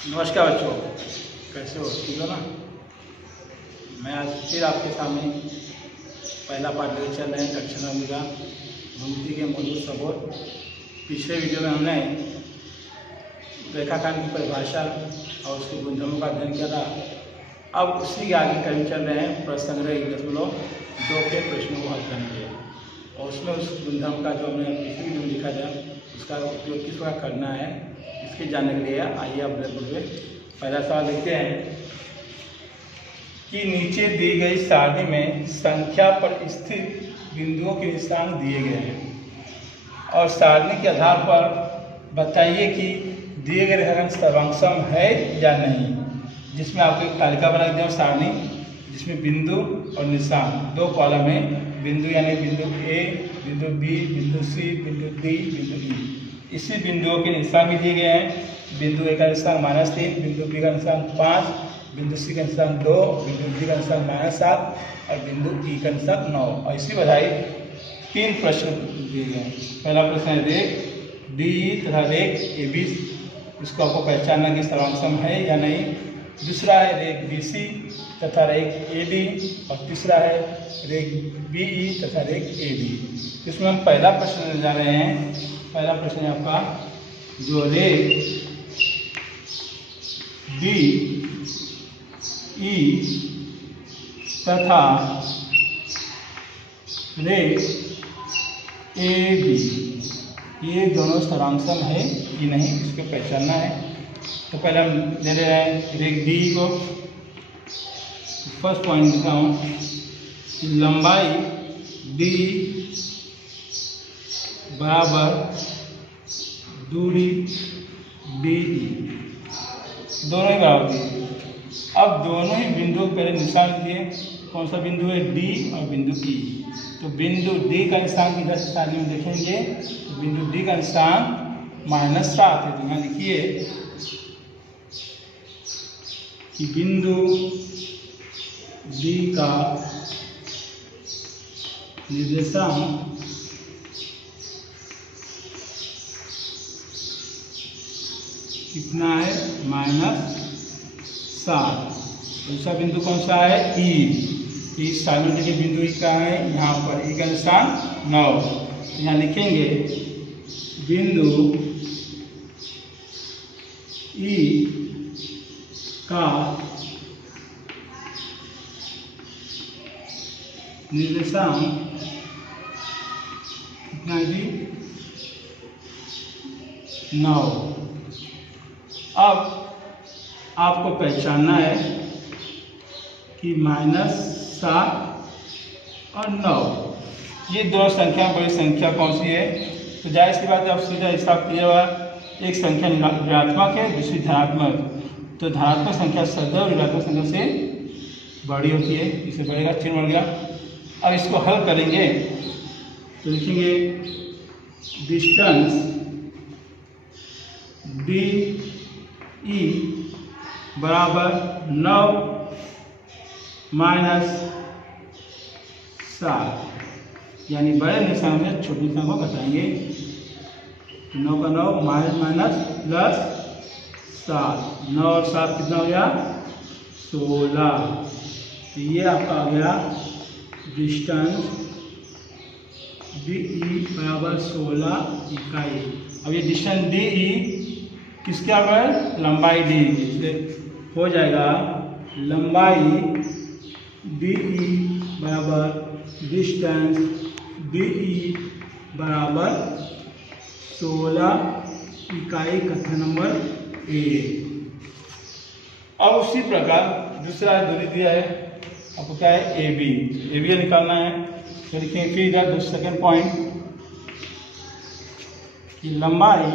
नमस्कार बच्चों, कैसे हो? ठीक हो ना। मैं आज फिर आपके सामने पहला पाठ लेकर चल रहे हैं कक्षा 9 का भूमिति के मूलभूत सबूत। पिछले वीडियो में हमने रेखाखंड की परिभाषा और उसके गुणधर्मों का अध्ययन किया था। अब उसी के आगे करीब चल रहे हैं प्रश्न संग्रह 1.2 के प्रश्नों को हल करने के लिए, और उसमें उस गुणधर्म का जो हमने पिछले वीडियो में लिखा था उसका उपयोग किस प्रकार करना है इसके जानने के लिए आइए अब बोलिए। पहला सवाल लिखते हैं कि नीचे दी गई सारणी में संख्या पर स्थित बिंदुओं के निशान दिए गए हैं और सारणी के आधार पर बताइए कि दिए गए रेखाखंड सर्वांगसम है या नहीं। जिसमें आपको एक तालिका बना दिया सारणी जिसमें बिंदु और निशान दो कॉलम है। बिंदु यानी बिंदु ए, बिंदु बी, बिंदु सी, बिंदु डी, बिंदु ई। इसी बिंदुओं के निशान भी दिए गए हैं। बिंदु ए का निशान -3, बिंदु बी का निशान 5, बिंदु सी का निशान 2, बिंदु डी का निशान -7 और बिंदु ई का निशान 9। और इसी बधाई 3 प्रश्न दिए गए हैं। पहला प्रश्न है रेख डी तथा रेख ए बी, इसको आपको पहचानना कि सर्वांगसम है या नहीं। दूसरा है रेख बी सी तथा रेख ए डी, और तीसरा है रेख बी ई तथा रेख ए बी। इसमें हम पहला प्रश्न जा रहे हैं। पहला प्रश्न है आपका जो रेख डी ई तथा रेख ए बी, ये दोनों सर्वांगसम है कि नहीं इसको पहचानना है। तो पहले हम ले रहे हैं रेख डी को। फर्स्ट पॉइंट लिखा हूँ, लंबाई डी बराबर दूरी डी ई, दोनों ही बराबर दिए। अब दोनों ही बिंदुओं को पहले निशान दिए। कौन सा बिंदु है? डी और बिंदु ई। तो बिंदु डी का निशान इधर सारणी में देखेंगे तो बिंदु डी का निशान -7 है। तो यहाँ लिखिए कि बिंदु डी का निर्देशांक कितना है? -7। दूसरा बिंदु कौन सा है? ई। इस सारणी में देखिए बिंदु ई का है, यहाँ पर ई का निशान 9। तो यहाँ लिखेंगे बिंदु ई का निर्देशांक कितना है जी? 9। अब आपको पहचानना है कि -7 और 9 ये दो संख्या बड़ी संख्या कौन सी है? तो जाहिर सी बात है आप सीधा हिसाब कीजिएगा। एक संख्या ऋणात्मक है, दूसरी धनात्मक। तो धनात्मक संख्या सदैव ऋणात्मक संख्या से बड़ी होती है, इसे बढ़ेगा, चिन्ह बढ़ गया। अब इसको हल करेंगे तो लिखेंगे डिस्टेंस डी ई बराबर 9 -7, यानी बड़े निशान में छोटे निशान को घटाएंगे। 9 का 9 -+7, 9 और 7 कितना हो गया? 16। तो ये आपका आ गया डिस्टेंस डी ई बराबर 16 इकाई। अब ये डिस्टेंस डी ई किसके बराबर? लंबाई डी, इसलिए हो जाएगा लंबाई डी ई बराबर डिस्टेंस डी ई बराबर 16 इकाई। कथन नंबर ए। और उसी प्रकार दूसरा दूरी दिया है आपको, क्या है? A B. ए बी निकालना है तो लिखेंगे फिर इधर सेकेंड पॉइंट कि लंबाई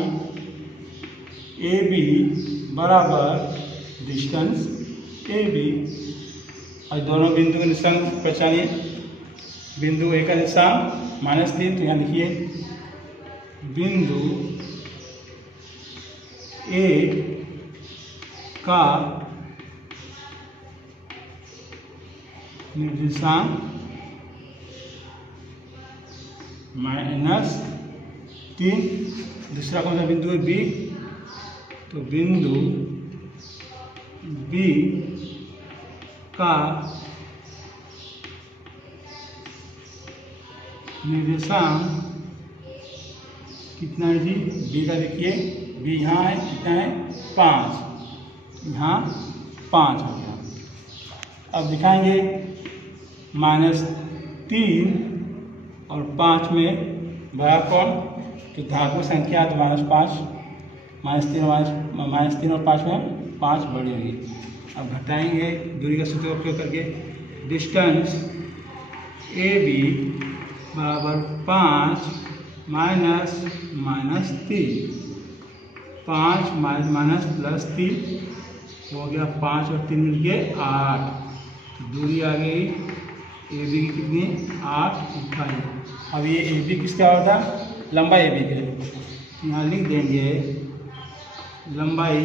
ए बी बराबर डिस्टेंस ए बी, और दोनों बिंदु के निशान पहचानिए। बिंदु ए का निशान -3, तो यहाँ लिखिए बिंदु ए का निर्देशांक -3। दूसरा कौन सा बिंदु है? बी। तो बिंदु बी का निर्देशांक कितना है जी? बी का देखिए, बी यहाँ है, कितना है? 5, यहाँ 5 हो गया। अब दिखाएंगे -3 और 5 में बड़ा कौन? तो धातु संख्या तो -5, -3 और 5 में 5 बड़ी होगी। अब घटाएंगे दूरी का सूत्र उपयोग करके। डिस्टेंस ए बी बराबर 5 -3, 5 - +3 हो गया 5 और 3 मिलके 8। तो दूरी आ गई ए बी की कितनी? 8 इकाई। अब ये ए बी किसका होता? लंबाई ए बी के यहाँ लिख देंगे लंबाई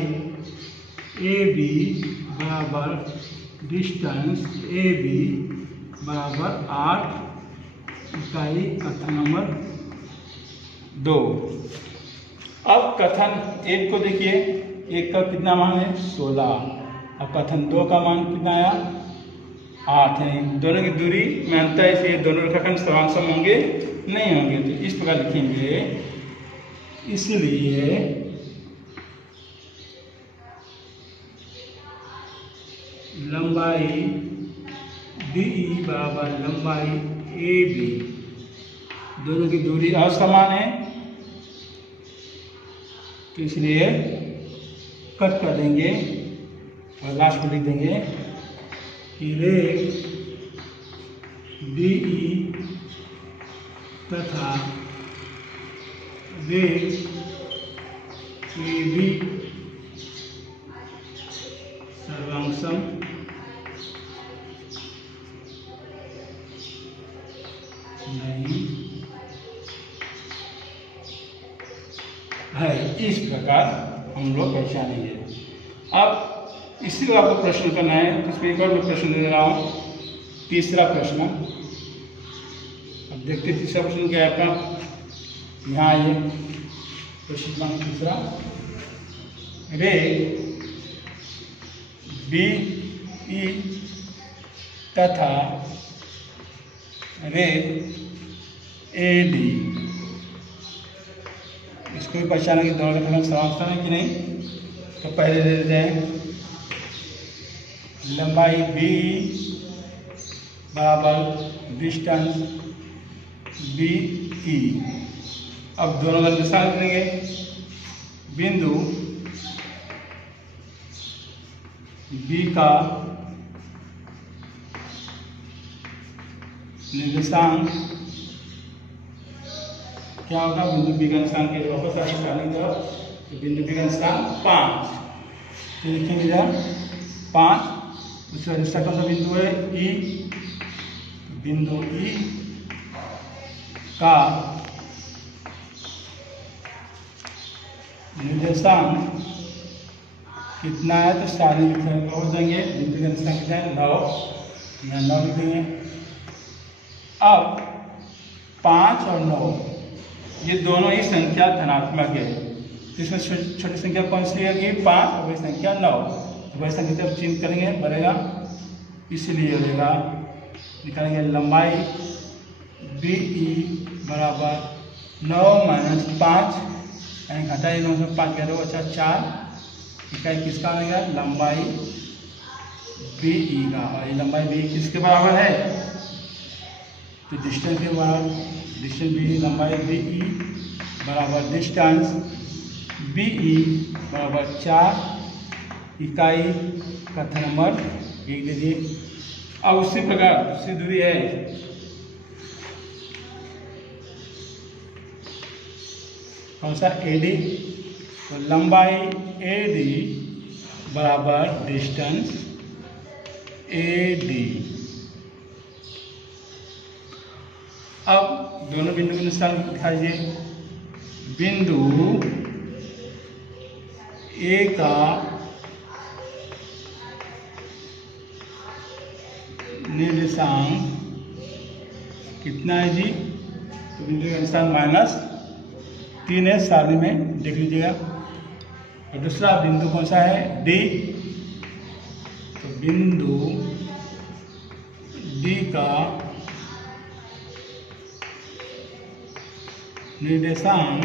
ए बी बराबर डिस्टेंस ए बी बराबर 8 इकाई। कथन नंबर 2। अब कथन 1 को देखिए, 1 का कितना मान है? 16। अब कथन 2 का मान कितना आया? 8 है। दोनों की दूरी में अंतर है, इसलिए दोनों रेखाखंड समांतर होंगे नहीं होंगे। तो इस प्रकार लिखेंगे, इसलिए लंबाई डी बराबर लंबाई ए बी, दोनों की दूरी असमान है, तो इसलिए कट कर देंगे और लास्ट में लिख देंगे कि रेख डी तथा रेख ए बी सर्वांशम नहीं है। इस प्रकार हम लोग पहचानेंगे। अब इसी को आपको प्रश्न करना है, इस पर एक और मैं प्रश्न दे रहा हूँ। तीसरा प्रश्न, अब देखते तीसरा प्रश्न क्या है आपका। यहाँ आइए, प्रश्न तीसरा, रेख बी ई तथा रेख ए डी, इसको भी पहचाना कि दोनों रेखाखंड समांतर है कि नहीं। तो पहले दे देते हैं लंबाई बी बराबर डिस्टेंस बी ई। अब दोनों का निर्देशांक लिख देंगे। बिंदु बी का निर्देशांक क्या होगा? बिंदु बी का निर्देशांक के वापस आएंगे तो बिंदु बी का निर्देशांक 5। तो लिखेंगे इधर 5। उसका दूसरा कौन सा बिंदु है? ई। बिंदु ई का निर्देशांक कितना है? तो सारे हो जाएंगे। बिंदु का निर्देशांक कितना है? 9। यहाँ 9 लिखेंगे। अब 5 और 9 ये दोनों ही संख्या धनात्मक है। इसमें छोटी संख्या कौन सी है? 5 और बड़ी संख्या 9। बड़ी संख्या जब चिन्ह करेंगे बढ़ेगा, इसलिए हो जाएगा, निकालेंगे लंबाई बी ई बराबर 9 - 5, यानी घटाइए 9 से 5 कह 4 इकाई किसका आएगा? लंबाई बी ई का। और ये लंबाई बी किसके बराबर है? तो डिस्टेंस के बराबर, डिस्टेंस बी लंबाई बी ई बराबर डिस्टेंस बी ई बराबर 4 इकाई। कथन नंबर 1 दे दिए। अब उसी प्रकार दूसरी दूरी है कौन सा? A D. तो लंबाई ए डी बराबर डिस्टेंस ए डी। अब दोनों बिंदु के निशान दिखाइए। बिंदु ए का निर्देशांक कितना है जी? तो बिंदु का निर्देशांक -3 है, सारणी में देख लीजिएगा। और दूसरा बिंदु कौन सा है? डी। बिंदु डी का निर्देशांक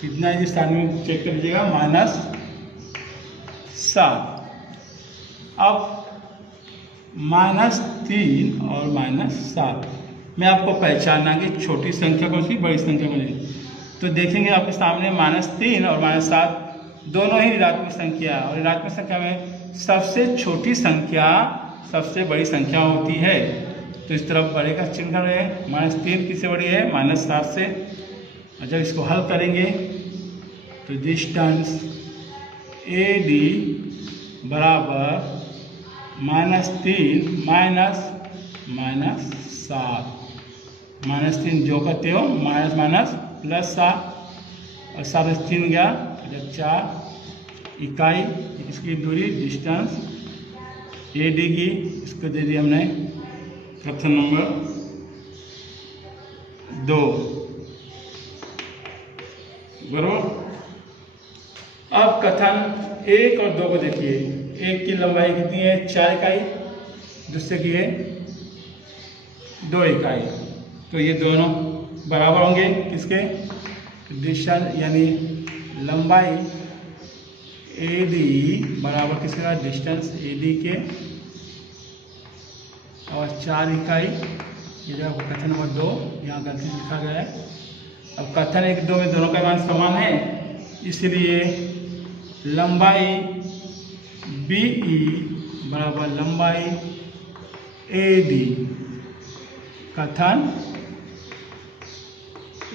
कितना है, स्थान में चेक कर लीजिएगा, -7। अब -3 और -7 में आपको पहचानना कि छोटी संख्या कौन सी, बड़ी संख्या कौन सी। तो देखेंगे आपके सामने -3 और -7 दोनों ही ऋणात्मक संख्या, और ऋणात्मक संख्या में सबसे छोटी संख्या सबसे बड़ी संख्या होती है। तो इस तरफ बड़े का चिन्ह है, -3 किससे बड़ी है, -7 से। और जब इसको हल करेंगे तो डिस्टेंस AD बराबर -3 -7, -3 जो करते हो +7 और 7 गया, जब 4 इकाई इसकी दूरी डिस्टेंस AD की, इसको दे दी हमने कथन नंबर 2, बराबर। अब कथन 1 और 2 को देखिए। एक की लंबाई कितनी है, 4 इकाई, दूसरे की है 2 इकाई। तो ये दोनों बराबर होंगे किसके, डिस्टेंस यानी लंबाई AD बराबर किसके का, डिस्टेंस AD के, और 4 इकाई। ये जो कथन नंबर 2 यहाँ गलती से लिखा गया है। अब कथन 1 2 में दोनों का मान समान है, इसलिए लंबाई BE बराबर लंबाई AD कथन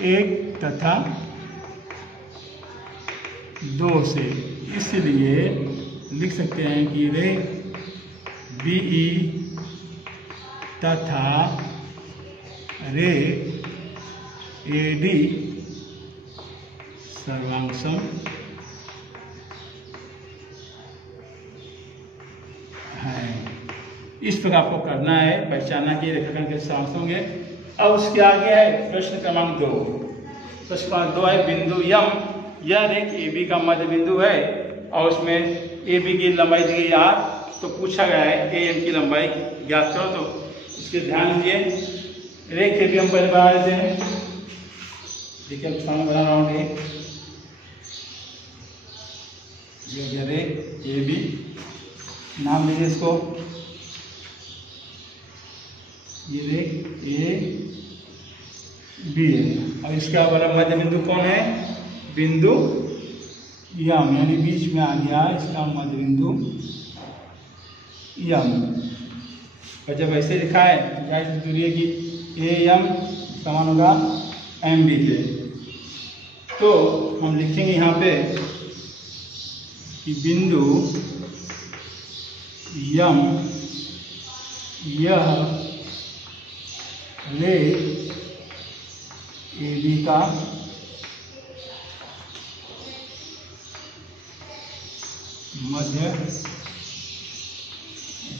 1 तथा 2 से, इसलिए लिख सकते हैं कि रे BE तथा रे AD सर्वांशम है। इस प्रकार आपको करना है, पहचानना कि रेखाखंड के सर्वांश होंगे। अब उसके आगे है प्रश्न क्रमांक 2। प्रश्न क्रमांक 2 है बिंदु M, यह रेख AB का मध्य बिंदु है और उसमें AB की लंबाई दी गई 8। तो पूछा गया है AM की लंबाई ज्ञात करो। तो इसके ध्यान दीजिए, रेख AB हम पहले बना लेते हैं। देखिए अब सामने बना रहा हूँ, ये रेख AB, नाम लीजिए इसको, ये रेख AB है। और इसका वाला मध्य बिंदु कौन है, बिंदु M, यानी बीच में आ गया इसका मध्य बिंदु M। और जब ऐसे लिखा है तो क्या जरूरी है कि AM समान होगा MB के। तो हम लिखेंगे यहाँ पे कि बिंदु M यह रेख AB का मध्य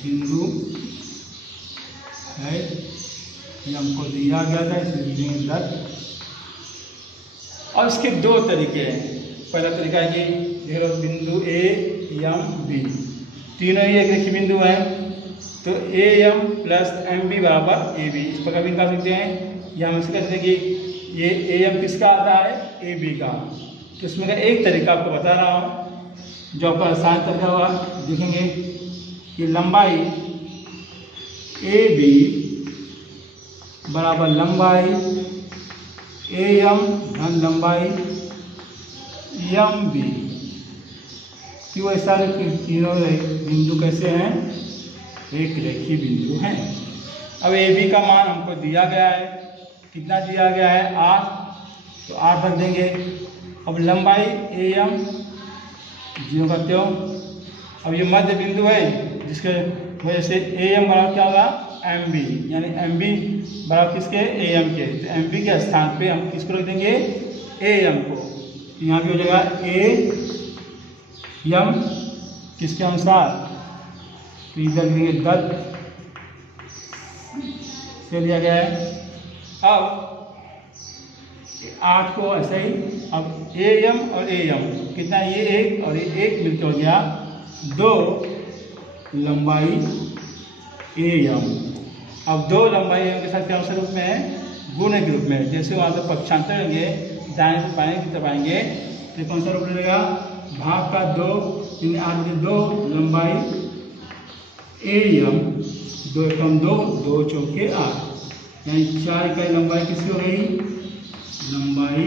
बिंदु है। ये हमको दिया गया था, इसलिए 10। और इसके 2 तरीके हैं। पहला तरीका है कि बिंदु A M B तीनों ही एक रेखीय बिंदु हैं, तो AM प्लस MB बराबर AB, इस प्रकार भी निकाल सकते हैं। या हम इससे कहते हैं कि ये AM किसका आता है, AB का। तो इसमें का एक तरीका आपको बता रहा हूँ जो आपका आसान तरीका हुआ। देखेंगे कि लंबाई AB बराबर लंबाई AM धन लंबाई MB। क्यों ऐसा, तीनों बिंदु कैसे हैं, एक रेखीय बिंदु हैं। अब AB का मान हमको दिया गया है, कितना दिया गया है, 8। तो 8 रख देंगे। अब लंबाई AM 0 करते हो। अब ये मध्य बिंदु है जिसके वजह से AM बराबर क्या होगा, MB, यानी MB बराबर किसके, AM के। तो MB के स्थान पे हम किसको रख देंगे, AM को। यहाँ पे हो जाएगा AM किसके अनुसार, तो इधर लिखेंगे 10 से लिया गया है। अब 8 को ऐसे ही, अब AM और AM कितना, ये 1 और ये 1 मिलकर हो गया 2 लंबाई AM। अब दो लंबाई AM के साथ क्या रूप में है, गुणे के रूप में। जैसे वहाँ से पक्षांतर करेंगे, दाएं से बाएं की तरफ आएंगे तो कौन सा रूप लेगा, भाग का 2 2 लंबाई AM, 2 एकम 2, 2 चौके 8, यानी 4 इकाई लंबाई किसकी हो गई, लंबाई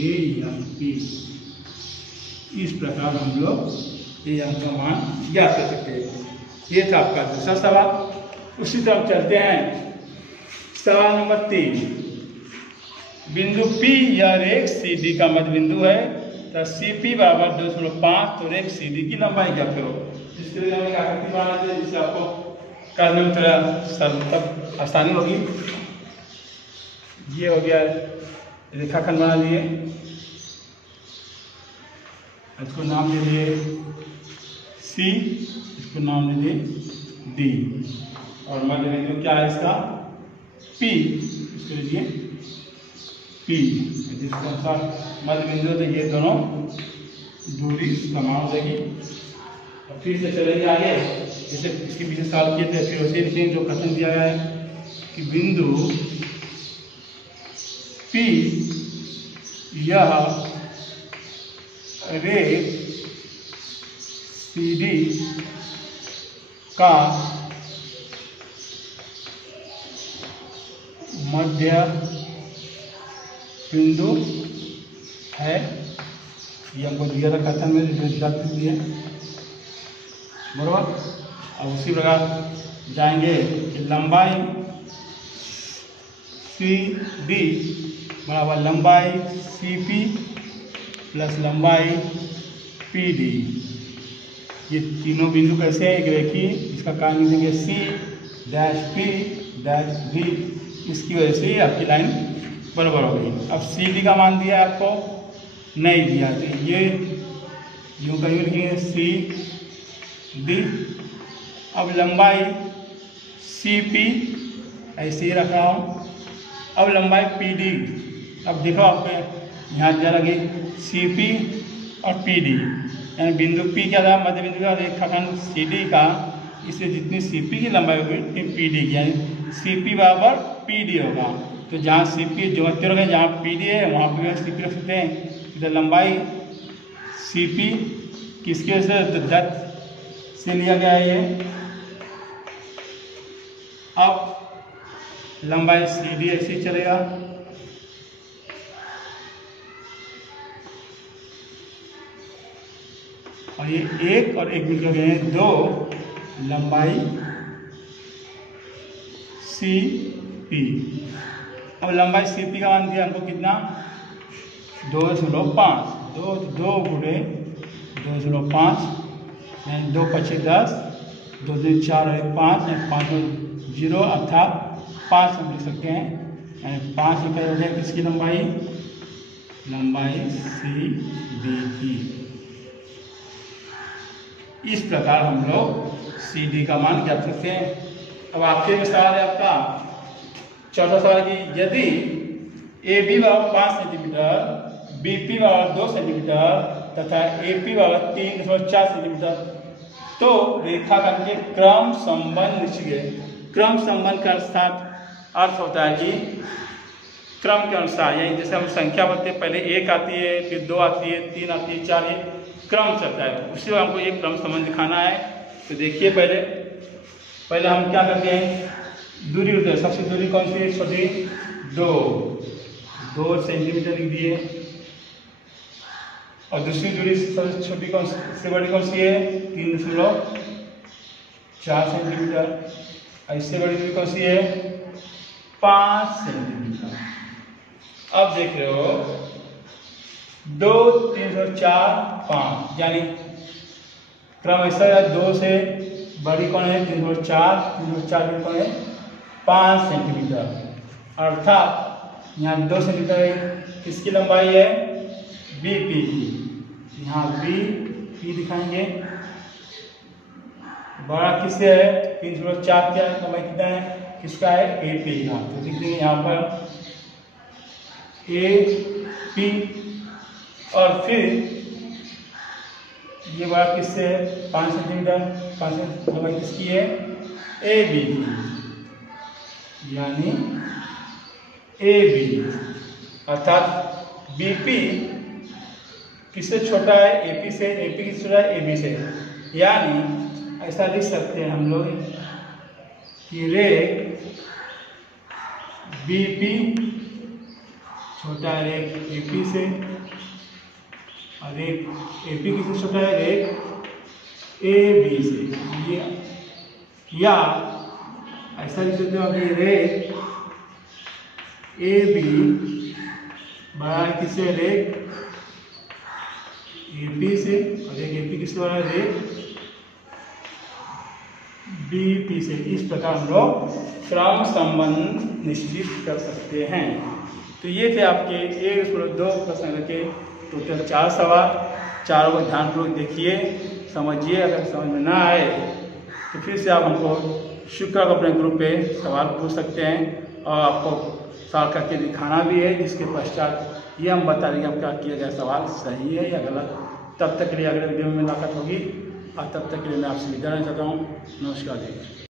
AM। इस प्रकार हम लोग AM का मान ज्ञात कर सकते हैं। ये था आपका दूसरा सवाल। उसी तरफ चलते हैं सवाल नंबर 3। बिंदु P या रेख CD का मध्य बिंदु है, तो CP बराबर 2.5, तो रेख CD की लंबाई क्या करो। इसके लिए हमें आकृति बनाना चाहिए जिससे आपको करने में थोड़ा आसानी होगी। ये हो गया रेखाखंड बना लिए, इसको नाम दे दिए C, इसको नाम दे दिए D, और मध्य बिंदु क्या है इसका P, इसको लीजिए P, जिसके अनुसार मध्य बिंदु तो ये दोनों दूरी समान हो जाएगी। और फिर से चलेंगे आगे, जैसे इसके पीछे सवाल किए थे फिर उसे लिखेंगे जो कथन दिया गया है कि बिंदु P यह रेख CD का मध्य बिंदु है। ये हमको दिया था कथन में, दिए बराबर। अब उसी प्रकार जाएंगे कि लंबाई CD बराबर लंबाई CP प्लस लंबाई PD। ये तीनों बिंदु कैसे हैं, एक रेखीय, इसका कारण देंगे C dash P dash D, इसकी वजह से आपकी लाइन बराबर हो गई। अब CD का मान दिया है आपको, नहीं दिया, तो ये यूँ कहीं लिखेंगे CD। अब लंबाई CP ऐसे ही रख रहा हूँ। अब लंबाई PD, अब देखो आपके यहाँ दिया लगे CP और PD, यानी बिंदु P क्या था, मध्य बिंदु का रेखाखंड CD का, इससे जितनी CP की लंबाई होगी उतनी PD की, यानी CP बराबर PD होगा। तो जहाँ CP जो मध्य रखें, जहाँ PD है वहाँ पर CP रख सकते हैं। तो लंबाई CP किसकी वजह से, 10 से लिया गया है ये। अब लंबाई CD ऐसे चलेगा, और ये 1 और 1 मिलकर गए 2 लंबाई CP। अब लंबाई CP का मान दिया हमको कितना, 2.5, 2 गुणे 2.5, यानी 2 × 5 10, 2 दूनी 4 और 1 5, यानी 5 में 0 अर्थात 5 हम लिख सकते हैं, यानी 5 इकाई हो जाए किसकी लंबाई, लंबाई CD की। इस प्रकार हम लोग CD का मान ज्ञात सकते हैं। अब आखिर में सवाल है आपका चौथा सवाल कि यदि AB बराबर 5 सेंटीमीटर, BP बराबर 2 सेंटीमीटर तथा AP बराबर 3.4 सेंटीमीटर, तो रेखाखंड के क्रम संबंध निश्चित। क्रम संबंध का अर्थ होता है कि क्रम के अनुसार, यानी जैसे हम संख्या बताते हैं, पहले 1 आती है, फिर 2 आती है, 3 आती है, 4, ये क्रम चलता है। उसी हमको ये क्रम संबंध दिखाना है। तो देखिए पहले हम क्या करते हैं, दूरी होती है, सबसे दूरी कौन सी है, छोटी 2 सेंटीमीटर लिख दिए, और दूसरी दूरी सबसे छोटी कौन से बड़ी कौन सी है, 3.4 सेंटीमीटर। इससे बड़ी दूरी कौन सी है, 5 सेंटीमीटर। अब देख रहे हो 2 3.4 5, यानी क्रम ऐसा है, 2 से बड़ी कौन है, 3.4, 3.4 कौन है, 5 सेंटीमीटर। अर्थात यहाँ 2 सेंटीमीटर किसकी लंबाई है, BP की। यहाँ BP दिखाएंगे, बड़ा किससे है, 3.4 क्या है, लंबाई कितना है, किसका है, AP का। तो लिख देंगे यहाँ पर AP, और फिर ये बड़ा किससे है 5 सेंटीमीटर, 5 सेंटीमीटर लंबाई किसकी है ए बी की, यानी ए बी, अर्थात बी पी किससे छोटा है एपी से, एपी किससे छोटा है एबी से, यानी ऐसा लिख सकते हैं हम लोग कि रेख बीपी छोटा है रेख एपी से और रेख एपी किससे छोटा है रेख ए बी से, ये या ऐसा लिख सकते हो कि रेख ए बी बड़ा है किससे रेख एपी से और रेख एपी किससे बड़ा है रेख बीपी से। इस प्रकार हम लोग क्रम संबंध निश्चित कर सकते हैं। तो ये थे आपके 1.2 प्रश्न के टोटल 4 सवाल। चारों को ध्यानपूर्वक देखिए, समझिए। अगर समझ में ना आए तो फिर से आप हमको शुक्र को अपने ग्रुप पे सवाल पूछ सकते हैं और आपको सवाल करके दिखाना भी है, जिसके पश्चात ये हम बता देंगे आपका किया गया सवाल सही है या गलत। तब तक के लिए अगले वीडियो में मुलाकात होगी और तब तक के लिए मैं आपसे विदा लेना चाहता हूँ। नमस्कार जी।